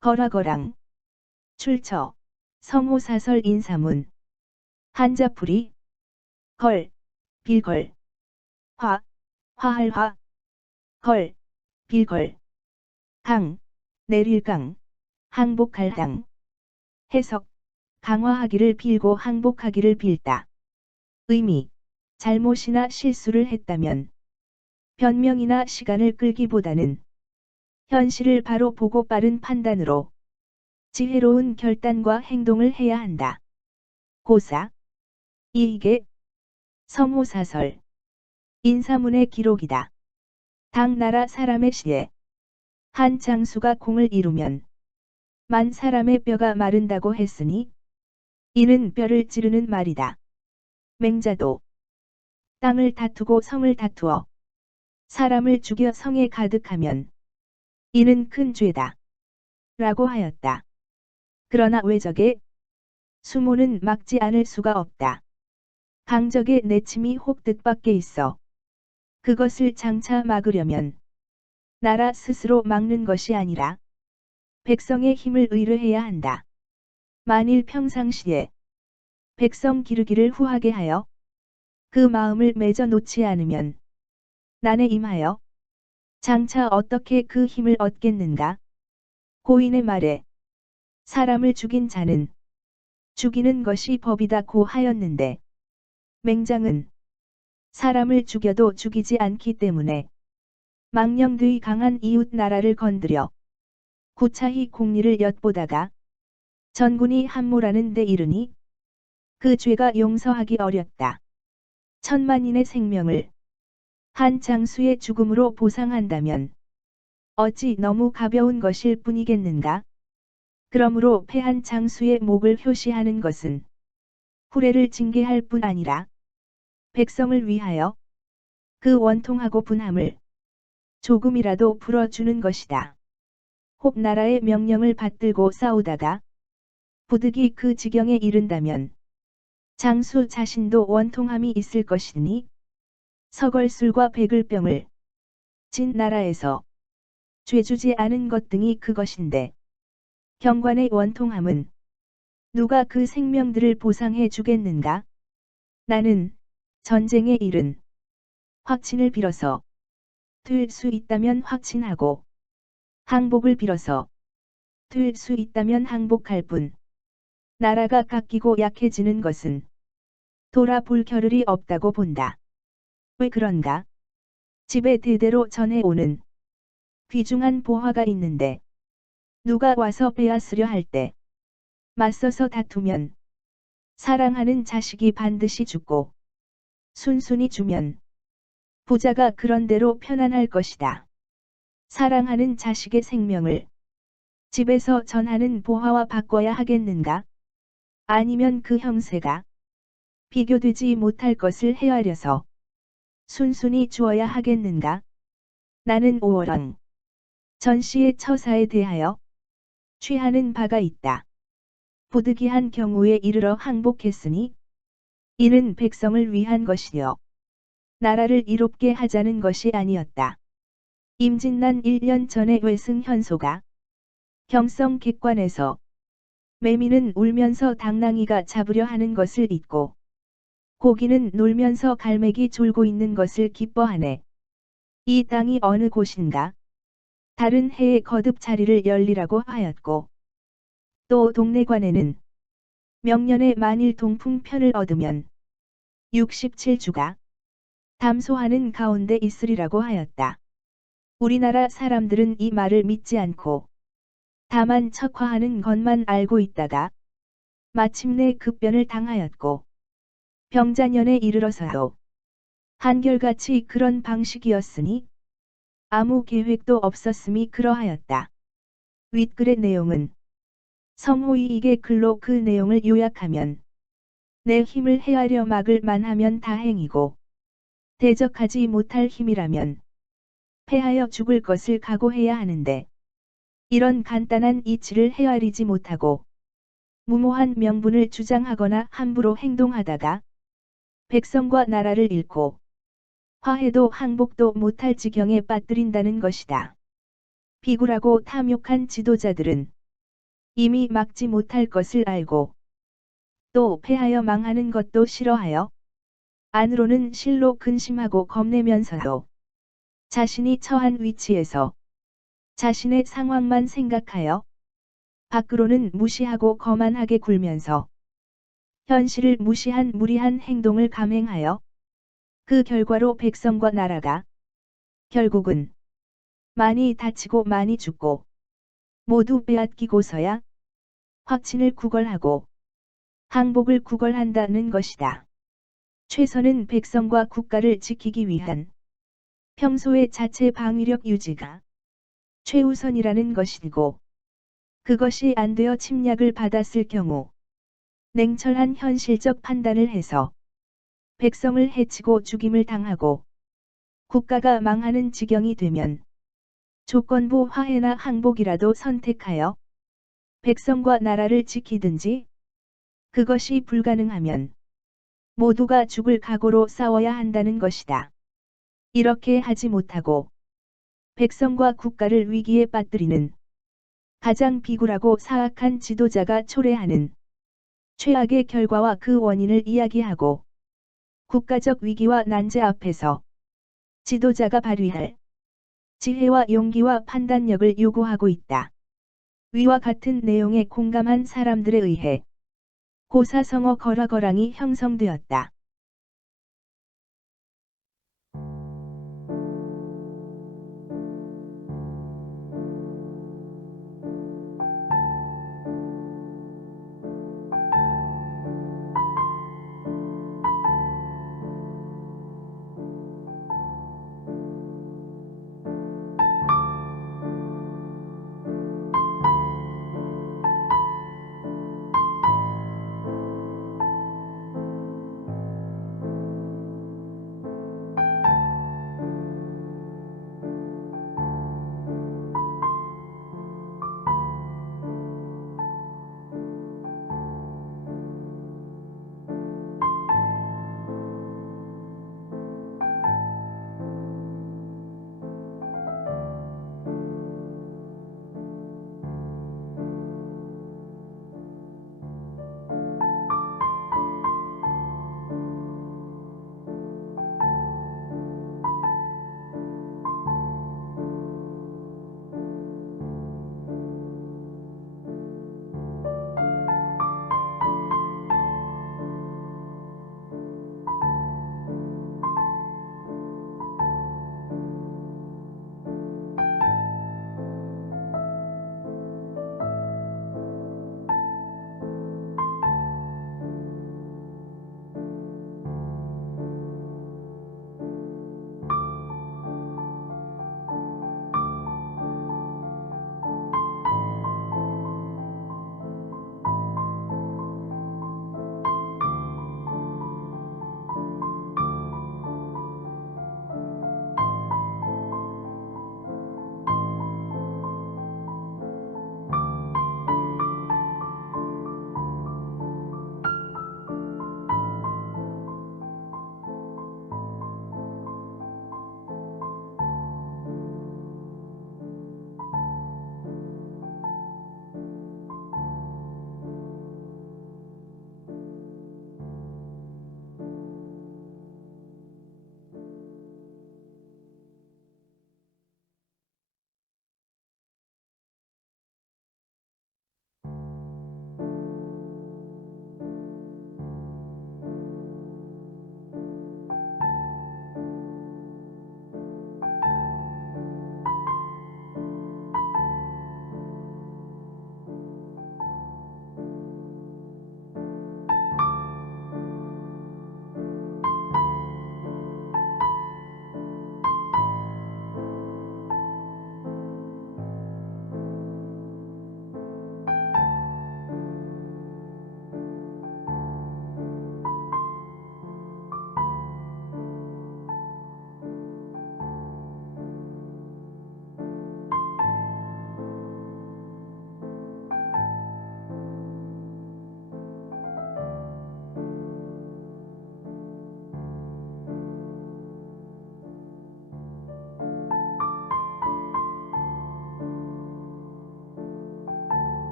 거라거랑. 출처. 성호사설 인사문. 한자풀이. 걸. 빌걸. 화. 화할화. 걸. 빌걸. 강. 내릴강. 항복할당. 해석. 강화하기를 빌고 항복하기를 빌다. 의미. 잘못이나 실수를 했다면 변명이나 시간을 끌기보다는 현실을 바로 보고 빠른 판단으로 지혜로운 결단과 행동을 해야 한다. 고사. 이게 성호사설 인사문의 기록이다. 당나라 사람의 시에 한 장수가 공을 이루면 만 사람의 뼈가 마른다고 했으니 이는 뼈를 찌르는 말이다. 맹자도 땅을 다투고 성을 다투어 사람을 죽여 성에 가득하면 이는 큰 죄다. 라고 하였다. 그러나 외적의 수모는 막지 않을 수가 없다. 강적의 내침이 혹 뜻밖에 있어 그것을 장차 막으려면 나라 스스로 막는 것이 아니라 백성의 힘을 의뢰해야 한다. 만일 평상시에 백성 기르기를 후하게 하여 그 마음을 맺어 놓지 않으면 난에 임하여 장차 어떻게 그 힘을 얻겠는가? 고인의 말에 사람을 죽인 자는 죽이는 것이 법이다고 하였는데 맹장은 사람을 죽여도 죽이지 않기 때문에 망령되이 강한 이웃 나라를 건드려 구차히 공리를 엿보다가 전군이 함몰하는 데 이르니 그 죄가 용서하기 어렵다. 천만인의 생명을 한 장수의 죽음으로 보상한다면 어찌 너무 가벼운 것일 뿐이겠는가? 그러므로 패한 장수의 목을 효시하는 것은 후레를 징계할 뿐 아니라 백성을 위하여 그 원통하고 분함을 조금이라도 풀어주는 것이다. 혹 나라의 명령을 받들고 싸우다가 부득이 그 지경에 이른다면 장수 자신도 원통함이 있을 것이니 서걸술과 백을병을 진 나라에서 죄주지 않은 것 등이 그것인데 경관의 원통함은 누가 그 생명들을 보상해 주겠는가? 나는 전쟁의 일은 확친을 빌어서 될 수 있다면 확친하고 항복을 빌어서 될 수 있다면 항복할 뿐 나라가 깎이고 약해지는 것은 돌아볼 겨를이 없다고 본다. 왜 그런가? 집에 대대로 전해오는 귀중한 보화가 있는데 누가 와서 빼앗으려 할 때 맞서서 다투면 사랑하는 자식이 반드시 죽고 순순히 주면 부자가 그런대로 편안할 것이다. 사랑하는 자식의 생명을 집에서 전하는 보화와 바꿔야 하겠는가? 아니면 그 형세가 비교되지 못할 것을 헤아려서 순순히 주어야 하겠는가? 나는 오월왕 전씨의 처사에 대하여 취하는 바가 있다. 부득이한 경우에 이르러 항복했으니 이는 백성을 위한 것이요 나라를 이롭게 하자는 것이 아니었다. 임진난 1년 전에 외승 현소가 경성 객관에서 매미는 울면서 당나귀가 잡으려 하는 것을 잊고 고기는 놀면서 갈매기 졸고 있는 것을 기뻐하네. 이 땅이 어느 곳인가? 다른 해에 거듭 자리를 열리라고 하였고 또 동래관에는 명년에 만일 동풍편을 얻으면 67주가 담소하는 가운데 있으리라고 하였다. 우리나라 사람들은 이 말을 믿지 않고 다만 척화하는 것만 알고 있다가 마침내 급변을 당하였고 병자년에 이르러서도 한결같이 그런 방식이었으니 아무 계획도 없었음이 그러하였다. 윗글의 내용은 성호이익의 글로 그 내용을 요약하면 내 힘을 헤아려 막을 만하면 다행이고 대적하지 못할 힘이라면 패하여 죽을 것을 각오해야 하는데 이런 간단한 이치를 헤아리지 못하고 무모한 명분을 주장하거나 함부로 행동하다가 백성과 나라를 잃고 화해도 항복도 못할 지경에 빠뜨린다는 것이다. 비굴하고 탐욕한 지도자들은 이미 막지 못할 것을 알고 또 패하여 망하는 것도 싫어하여 안으로는 실로 근심하고 겁내면서도 자신이 처한 위치에서 자신의 상황만 생각하여 밖으로는 무시하고 거만하게 굴면서 현실을 무시한 무리한 행동을 감행하여 그 결과로 백성과 나라가 결국은 많이 다치고 많이 죽고 모두 빼앗기고서야 확신을 구걸하고 항복을 구걸한다는 것이다. 최선은 백성과 국가를 지키기 위한 평소의 자체 방위력 유지가 최우선이라는 것이고 그것이 안 되어 침략을 받았을 경우 냉철한 현실적 판단을 해서 백성을 해치고 죽임을 당하고 국가가 망하는 지경이 되면 조건부 화해나 항복이라도 선택하여 백성과 나라를 지키든지 그것이 불가능하면 모두가 죽을 각오로 싸워야 한다는 것이다. 이렇게 하지 못하고 백성과 국가를 위기에 빠뜨리는 가장 비굴하고 사악한 지도자가 초래하는 최악의 결과와 그 원인을 이야기하고 국가적 위기와 난제 앞에서 지도자가 발휘할 지혜와 용기와 판단력을 요구하고 있다. 위와 같은 내용에 공감한 사람들에 의해 고사성어 거라거랑이 형성되었다.